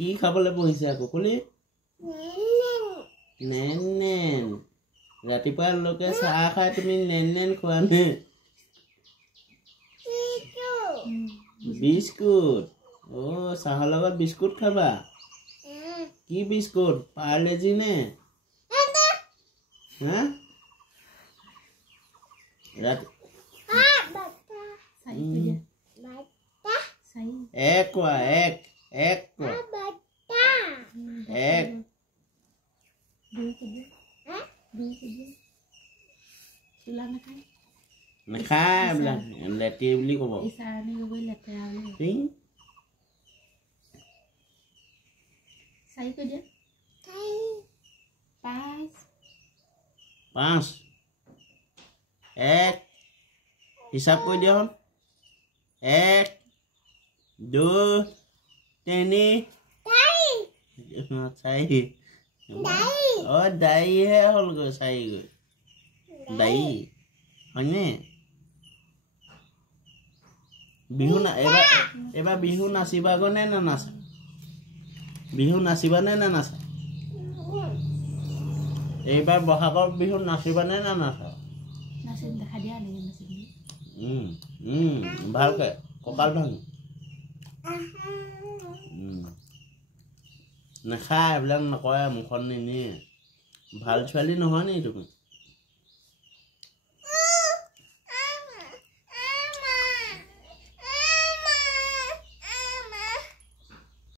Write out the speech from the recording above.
কি খাবলৈ বহিছে আকৌ কলি নেন ৰাতিপুৱা লোকে চাহ খাই তুমি নেন খোৱা নে বিস্কুট চাহৰ লগত বিস্কুট খাবা কি বিস্কুট পাৰ্লেজি নে হা ৰাতি এক কোৱা এক কোৱা এক নাখায় এইবিলাক লেতেৰি বুলি ক'ব পাঁচ এক হিচাপ কৰি দিয়া হ'ল এক দুই তিনি চাৰি দাইহে হ'লগৈ চাৰিগৈ দাই হয়নে বিহু এইবাৰ বিহু নাচিবাগৈ নে নানাচা বিহু নাচিবা নে নানাচা এইবাৰ বহাগৰ বিহু নাচিবা নে নানাচা ভালকে কঁকাল ভাঙি নাখায় এইবিলাক নকৰে মুখত নিনিয়ে ভাল ছোৱালী নহয় নি তুমি